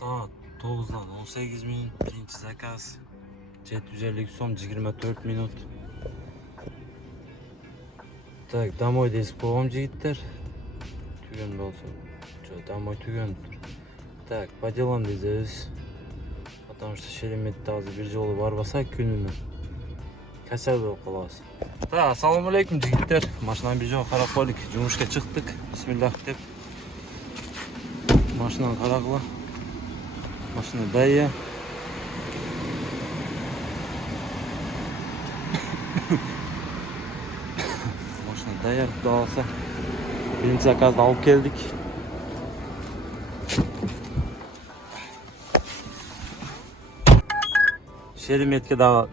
Saat 9'dan 18 minut. Birinci zakaz 750 so'm 24 minut. Так, домой dezib qo'ygan yigitlar. Tugan bo'lsa. Домой tugandir. Так, по делам dezamiz. Потому что Шеремет'te hozir bir yo'li bormasa kunini kasal bo'lib qolasiz. Так, assalomu alaykum yigitlar. Mashinani bir joyga qarab qo'ydik. Jumishga chiqdik. Bismillah deb. Mashinani qaraqla. Mashina daya. Mashina daya xudo olsa. Birinchi zakazni olib keldik. Şeremet'e daha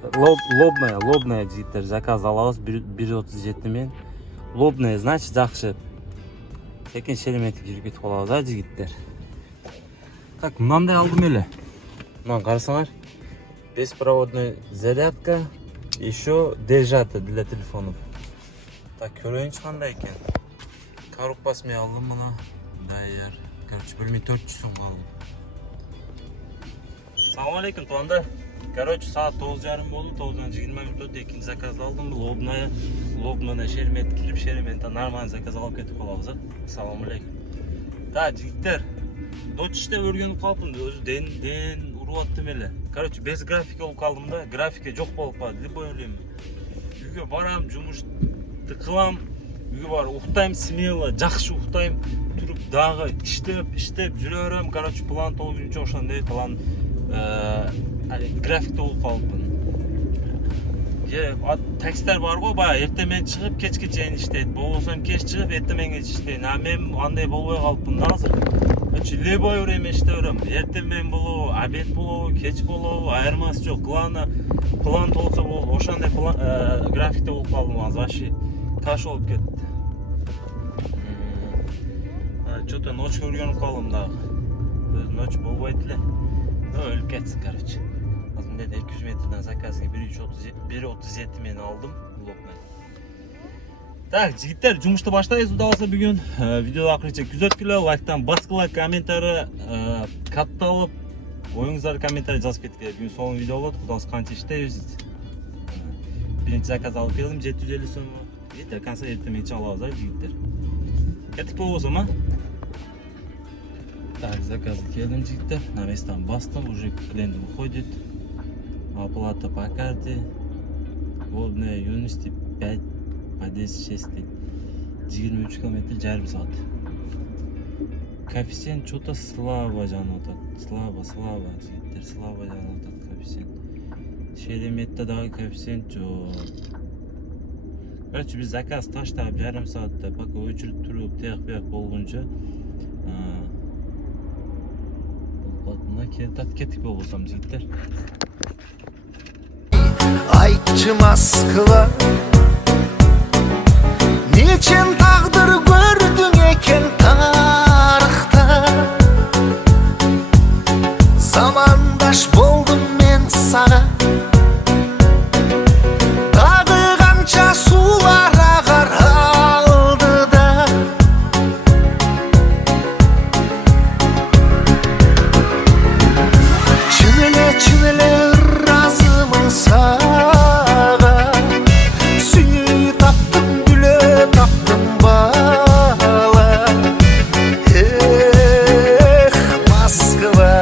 lobnaya yigitlar zakaz alamiz 1.37 men. Lobnaya значит yaxshi. Lekin Şeremet'e yurib ketib qolamiz yigitlar. Так, bunday aldım öyle. Mana qarasanglar. Беспроводная зарядка, еще держатель для телефонов. Так, ko'rayinchi qanday ekan. Коробкасымен aldım mana. Dayar. Короче, 1400 so'm aldım. Assalomu alaykum tuanda. Короче, saat 9:30 bo'ldi. 9:20 minutda ikinci zakaz aldım. Lobnaya Şeremet kirib Şeremet'ten normal zakaz olib ketib qolamiz. Assalomu alaykum. Da, yigitlar. Doçishda o'rganib qoldim. O'zi den uryaptim ele. Короче, без grafika olib qoldim da, grafika yo'q bo'lib qoldi deb o'ylayman. Uyga boram, jumishni qilam, uyga borib uxtayman, smelo, yaxshi uxtayman, turib dag'i ishlab yuraveram. Короче, plan to'lguncha o'shanday plan grafikda olib qoldim. Tekstlar bor-ku, baya ertamen chiqib kechgacha ishlaydi. Bo'lsam kech chiqib ertamengacha ishlaydi. Men anday bo'lmay qolibman hozir. Любой время ishlayveraman. Ertamen bo'lib, obed bo'lib, kech bo'lib, ayirmasi yo'q. Glana plan bo'lsa bo'ldi. O'shanday grafikda bo'lib qoldim hozir. Вообще tash olib ketdi. Что-то ночь o'rganib qoldim da. O'z noch bo'lmaydi-la. O'lib ketsin, короче. Hozir 200 metrdan zakazga 1.37 men aldım. Так, yigitlar, jumishni boshlaymiz. Xudo olsa bugun video oxirigacha kuzatinglar, like'dan bosqinglar, kommentariy katta olib, o'yingizlarni kommentariy yozib ketinglar. Bugun so'nggi video bo'ldi. Xudo olsa qancha ishlaymiz. Birinchi zakaz olib keldim, 750 so'm. До конца ertamecha olamiz, yigitlar. Ketib bo'lsam, ha? Так, заказы келdim, yigitlar. На местом bastım, уже клиент выходит. Оплата по карте. Водная юности 5 по 10 deydi. 23 km jarım saat. Коэффициент что-то слабо жанотат. Слабо, yigitlar, слабо жанотат коэффициент. Şeremet'te daha коэффициент жоқ. Короче, biz zakaz tashlab jarım saatda пока o'chirib turib, teq-beq bo'lguncha ketib bo'lsam yigitlar. Aytçı Moskva, niçin taqdir gördün eken tarixta? Zamandaş boldum men sana, дағы qancha sular ағар aldıda. Çimile razımın sağa, suyu taptım, gülü taptım bala. Moskva,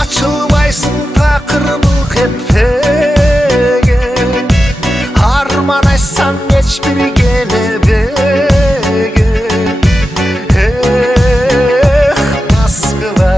açılmaysın takırmılık etpege, arman açsan hiçbir gelebege. Moskva.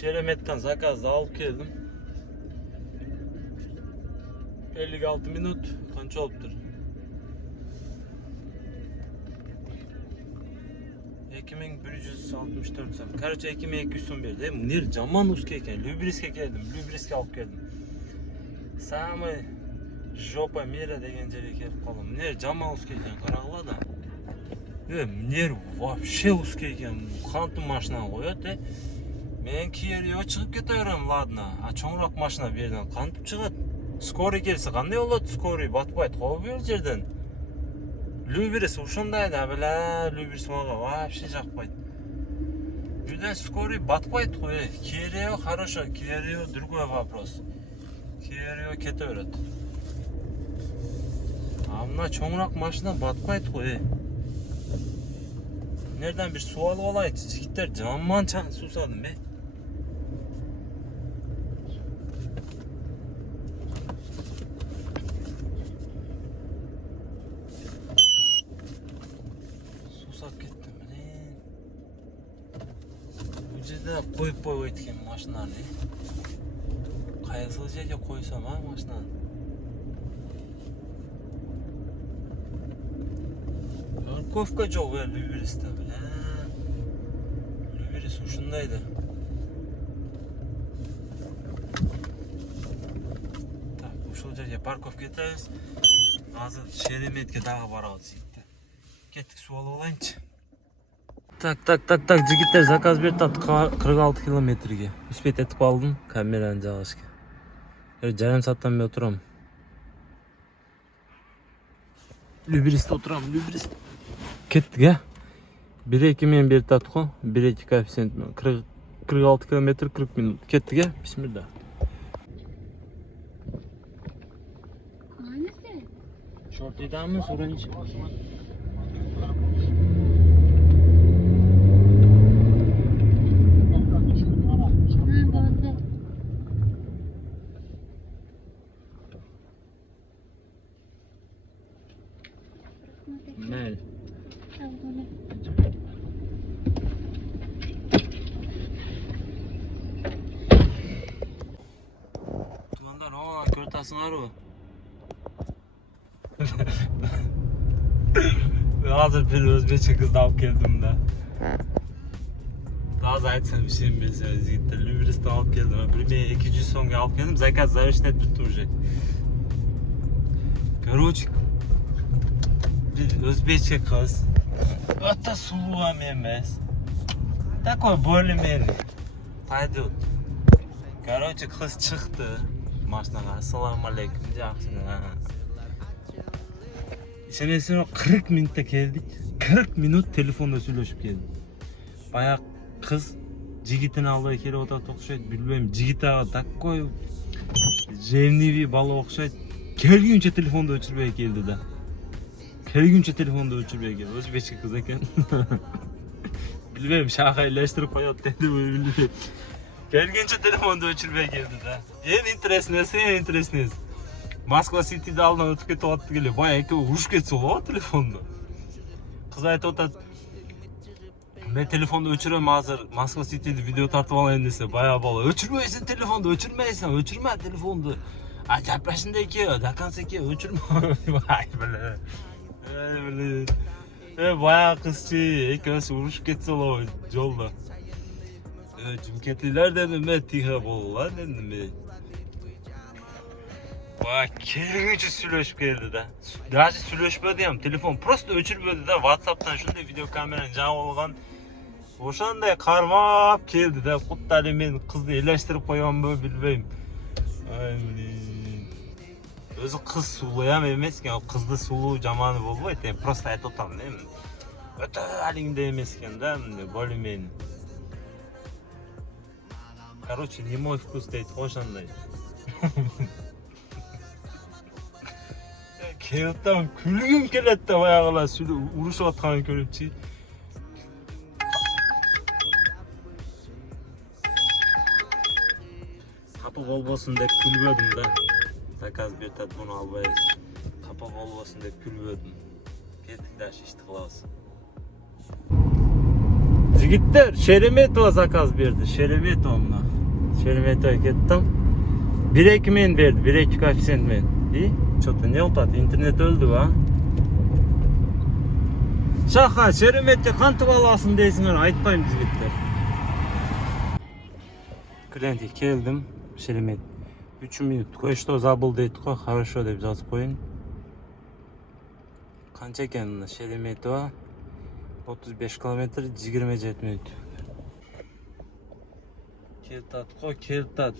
Şeremet'ten zakazda alıp geldim. 56 minut qancha olibdir? 2164 so'm. Короче, 2200 so'm berdi. Ner jamon uska ekan. Lyubrisga keldim. Lyubrisga olib keldim. Самый жопа мира degan joyga kelib qoldim. Ner jamon uska ekan, qaranglar da. Minер вообще узкий екен. Кантип машинаны коёт, мен кийери чыгып кете берем, ладно. А чоңураак машина бу жерден кантип чыгат? Скорый келсе кандай болот? Скорый батпайт го бул жерден. Люберис ушундай да, бля, Люберис мага вообще жакпайт. Бирден скорый батпайт го, кийери хорошо, кийери другой вопрос. Кийери кете берет. А мына чоңураак машина батпайт го, Nereden bir su alıp alayım, жигиттер жаман сусадым, Сусап кеттим, Бул жерде коюп койбойт экен машинаны, Кайсыл жерге койсом, машинаны? Парковка жок, Люберисте, Люберис ушундайды. Так, ушул жерге парковка этебиз. Азыр Шереметке дагы барабыз, жигиттер. Кеттик, суу алып алайынчы. Так, жигиттер заказ берип 46 километрге. Успеть этип алдым камераны жагышка. Жарым сааттан бери отурам. Люберисте отурам, Люберисте. Кеттик, 1-2 мен берип атат го, 1-2 коэффициент 46 километр 40 минут. Кеттик, бисмилла. Шортыйдамы, сорончу. Мэл. Тугандар, көрүп атасыңарбы? Азыр бир өзбекче кызды алып келдим да. Азыр айтсам ишенбесеңиз, жигиттер, Люберисти алып келдим. 1200 сомго алып келдим. Заказ завершить этиптир уже. Короче, өзбекче кыз. Өтө сулуу эмес. Такой более-менее. Пойдет. Короче, кыз чыкты машинага. Ассаламу алейкум. Жакшымы? Ишенесиңер, 40 минутта келдик. 40 минут телефонда сүйлөшүп келдик. Баягы кыз жигитин албай келип атат окшойт, билбейм. Жигит ага такой ревнивый бала окшойт. Келгенче телефонду өчүрбөй келди да. Өзбекче кыз экен. Билбейм, шага элештирип коёт деди, билбейм. Келгенче телефонду өчүрбөй келди да. Эң интереснеси. Москва Ситиде алдынан өтүп кетип атты келе. Бая экөө урушуп кетсе болот телефонду. Кыз айтып атат. Мен телефонду өчүрөм азыр. Москва Ситиде видео тартып алайын десе, бая бала, өчүрбөйсүң телефонду, өчүрмө телефонду. А жапырашында эке, до конца эке, өчүрмө. Ай, бая кызчы, экөөсү урушуп кетсе болобу жолдо. Жумкеттилер дедим, тихо болгула дедим. Бая келгенче сүйлөшүп келди да. Даже сүйлөшпөдү ham, телефон просто өчүрбөдү да. WhatsApp'тан ушундай видео камераны жагып алган. Ошондой кармап келди да. Кутта эле мен кызды элештирип койгонбу, билбейм. Ай, өзү кыз сулуу эмес экен, кызды сулуу жаманы болбойт, просто айтып атам, өтө алиңде эмес экен да, более-менее. Короче, не мой вкус дейт, ошондой. Келиптан күлгүм келет да, баягыла урушуп атканын көрүпчү. Капы болбосун деп күлбөдүм да. Заказ берип буну албайбыз. Капа болбосун деп күлбөдүм. Кеттик да, ишти кылабыз. Жигиттер, Шереметова заказ берди. Шереметова мына. Шереметова кеттим. 1-2 мен берди, 1-2 коэффициент мен. Что-то не атат, интернет өлдү, Шаха, Шереметке кантип аласың дейсиңер, айтпайм, жигиттер. Клиентке келдим, Шеремет. 3 минут. Кое-что забыл дейт го, хорошо деп жазып коюн. Канча экен Шереметова? 35 километр 27 минут. Келтат қой, келтат.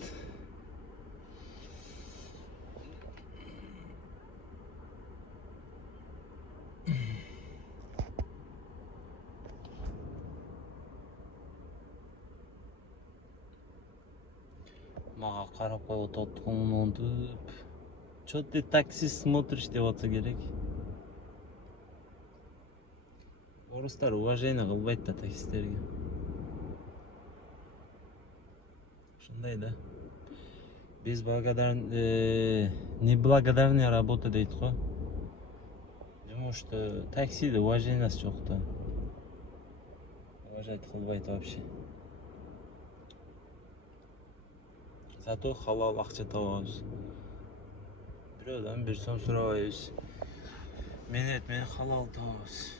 Маға қарап қойып отырып. Чё ты таксист смотришь деп отса керек. Орыстар уважение кылбайт да таксисттерге. Шундай да. Без неблагодарная работа дейт қой. Потому что таксиде уважениесі жоқ та. Уважать кылбайт вообще. Зато халал акча табабыз. Бирөөдөн 1 сом сурабайбыз. Мен халал табабыз.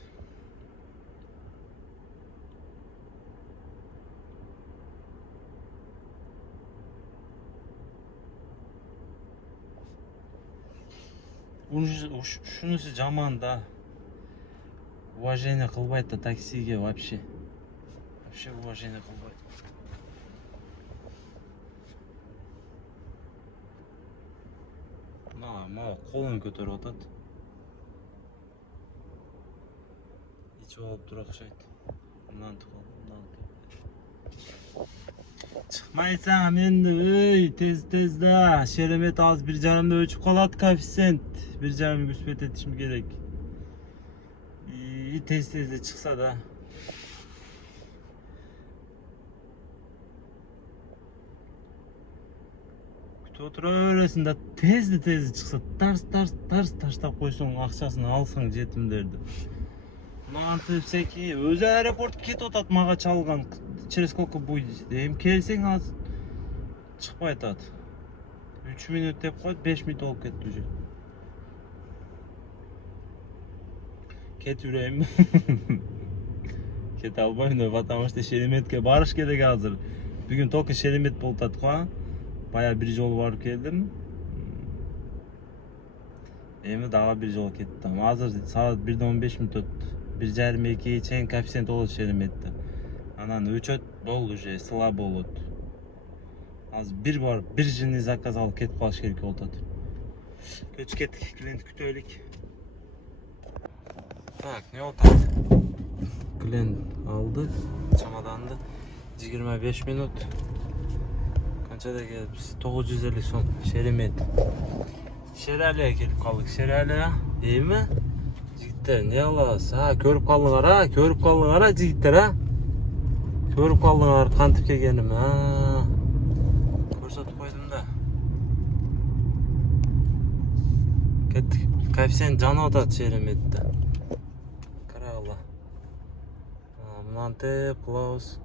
Шунысы жаман да. Уважение кылбайт да таксиге вообще. Вообще уважение кылбайт. Мага колун көтөрүп атат. Ичип алып тура окшойт. Мынантип кол, мынантип. Чыкмайсаң менди, өй, тез да. Шеремет аз 1,5 өчүп калат коэффициент. 1,5 күспөт этишим керек. И тез да чыкса да. Отура бересиң да тез чыкса, тарс таштап койсоң, акчасын алсаң жетимдерди. Мантип секи, өзү аэропорт кетип атат, мага чалган. Через сколько будет? Эми келсең аз чыкпай атат. 3 минут деп койт, 5 минут болуп кетти уже. Кетип жүрөйүнбү? Кете албайм да, потому что Шереметке барыш керек азыр. Бүгүн только Шеремет болуп атат го. Бая bir жол барып келдим. Эми дагы bir жол кеттим. Азыр саат 1:15 мүнөт. 1,5-2 чейин коэффициент болот Шереметте. Анан өчөт, болду уже, сыла болот. Азыр бир бар, бир жини заказ алып кетип калыш керек болуп атат. Көчүп кеттик, клиент күтөлүк. Так, не отат? Клиент алды, чамаданды. 25 минут. Канчада келипиз? 950 сом. Шеремет. Шералия келип калдык. Шералия. Эми? Жигиттер, не кылабыз? Көрүп калдыңар, жигиттер, Көрүп калдыңар кантип келгеним, Көрсөтүп койдум да. Кеттик. Коэффициент жанып атат Шереметте. Карагыла. Мынантип кылабыз.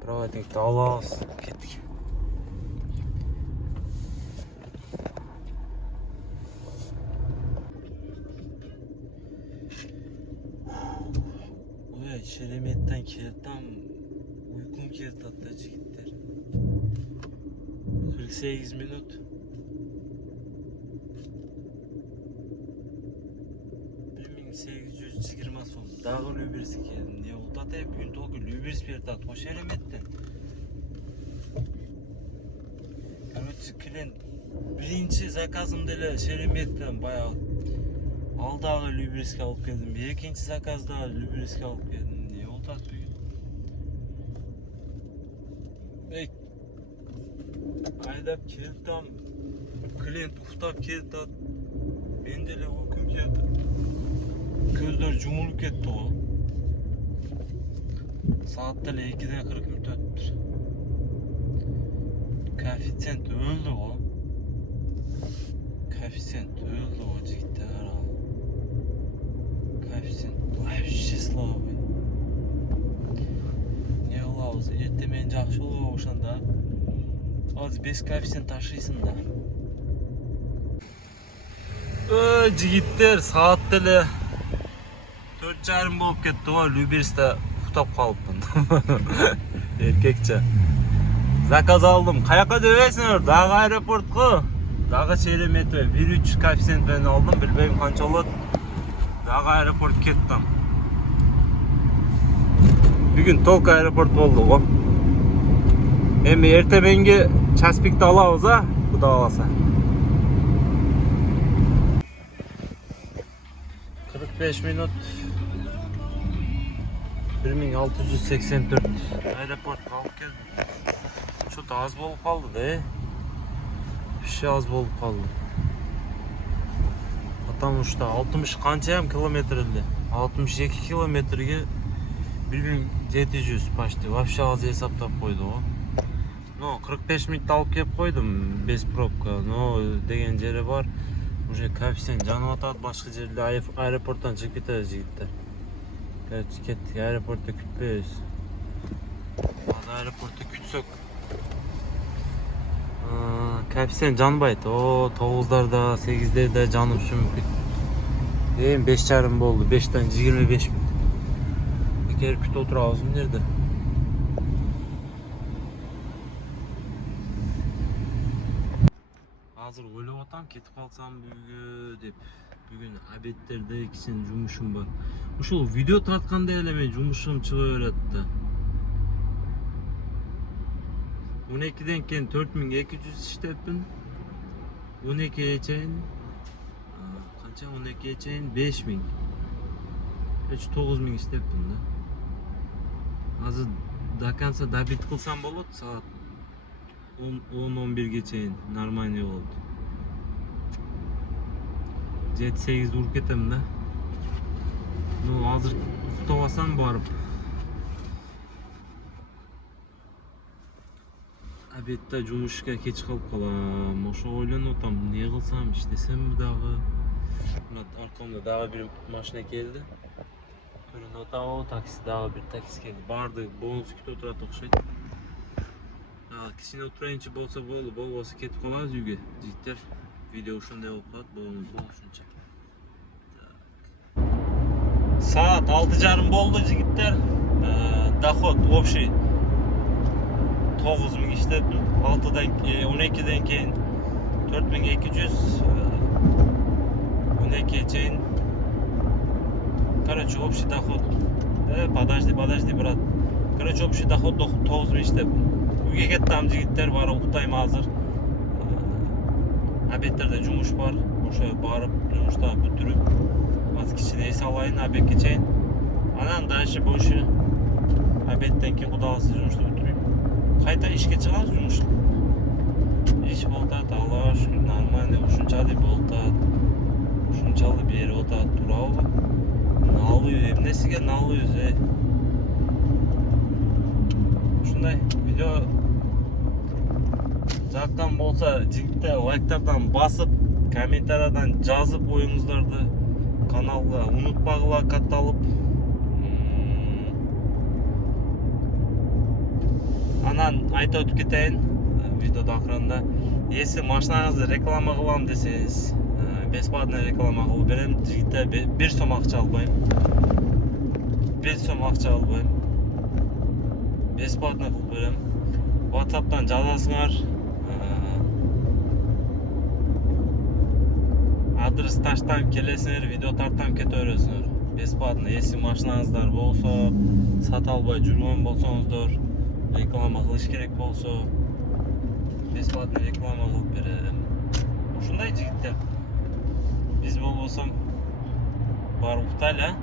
Проводникти алабыз. Кеттик. Şeremet'ten keldim, uykum geldi hatta jigitler. 48 minut. 1820 so'm. Dagı Lübirsi keldim. Ne oldu da bugün toku Lübirsi berdi at o Şeremet'ten. Короче, клиент birinci zakazımda ele Şeremet'ten bayağı alдағы Lübirski алып келдім. Екінші заказда Lübirski алып келдім. Не oldu at bugün? Ey, айдап келдім. Клиент уктап келді. Мен деле uykum келді. Көздөр жұмылып кетті ғой. Saat деле 2'den 40 minut өтті. Коэффициент өлді ғой. Коэффициент өлді ғой жігіттер. Коэффициент вообще слабый. Не кылабыз? Эртемен жакшы болобу ошондо. Азыр 5 коэффициент ташыйсың да. Жигиттер, саат деле 4:30 болуп кетти го. Lübirste уктап калыпмын. Эркекче. Заказ алдым. Каяка дебейсиңер? Дагы аэропортко. Дагы Шереметке 1,3 коэффициент менен алдым. Билбейм канча болот. Дагы аэропорт кеттим. Бүгін Толк аэропорт болды ғой. Эми эртеменге Часпикти алабыз, а? Куда аласа. 45 минут. 1684 аэропортқа алып келдім. Что-то аз болып қалды да, Вообще аз болып қалды. Потому что 60 қаншайым километрінде? 62 километрге 1700 почти. Вообще аз есаптап қойды ғой. Но 45 минут алып келіп қойдым без пробка. Но деген жері бар. Уже коэффициент жанып атады, башқа жерде аэропорттан шығып кетеді жігіттер. Короче, кеттік, аэропортта күтпейбіз. Аз аэропортта күтсек. Коэффициент жанбайды. О, 9-дарда, 8-дерде жанып мүмкін. 5,5 болды. 5-тен 25 минут. Егер күтіп отырабыз мына жерде. Азыр ойлап атам, кетип калсам бүгүн деп. Бүгүн обедтерде кичине жумушум бар. Ушул видео тартканда эле мен жумушум чыга берет да. 12ден кийин 4200 иштеппин. 12ге чейин канча 12ге чейин 5000. 9000 иштеппин да. Азыр до конца добит кылсам болот, саат 10-11ге чейин нормальный болот. 7-8 уруп кетем да. Ну, азыр уктабасам барып обедте жумушка кеч калып калам. Ошо ойлонуп атам, эмне кылсам, иштесемби дагы. Мына аркамда дагы бир машина келди. Көрүнүп атабы, такси дагы бир такси келди. Барды бонус күтүп отурат окшойт. Кичине отурайынчы болсо болду, болбосо кетип калабыз үйгө. Жигиттер, видео ушундай болуп калат, болушунча. Саат 6:30 болду жигиттер. Доход общий 9000 иштептим. 12ден кийин 4200, 12ге чейин. Короче, общий доход. Подожди, брат. Короче, общий доход 9000 иштептим. Үйгө кеттим жигиттер, барып уктайм азыр. Обедтерде жумуш бар. Ошо барып жумушту бүтүрүп, азыр кичине эс алайын обедке чейин. Анан дальше больше обедтен кийин кудай калса жумушту бүтүрүп, кайта ишке чыгабыз жумуш. Иш болуп атат, Аллага шүгүр, нормально, ушунчалык болуп атат. Ушунчалык берип атат, туурабы? Налуу, эмнесиге налуубуз, Ушундай видео жаккан болсо, жигиттер лайктардан басып, комментариядан жазып оюңуздарды, каналга унутпагыла катталып. Анан айтып өтүп кетейин видеодо акырында. Если машинаңызды реклама кылам десеңиз, бесплатно реклама кылып берем. Жигиттер 1 сом акча албайм. 1 сом акча албайм. Бесплатно кылып берем. WhatsApp'tan жазасыңар. Адрес таштам, келесіңер, видео тартам, кете өресіңер. Бесплатно. Если машинаңыздар болсо, сата албай жүргөн болсоңуздар, реклама кылыш керек болсо, бесплатно реклама кылып берем. Ушундай жигиттер. Биз болбосом барып уктайлы,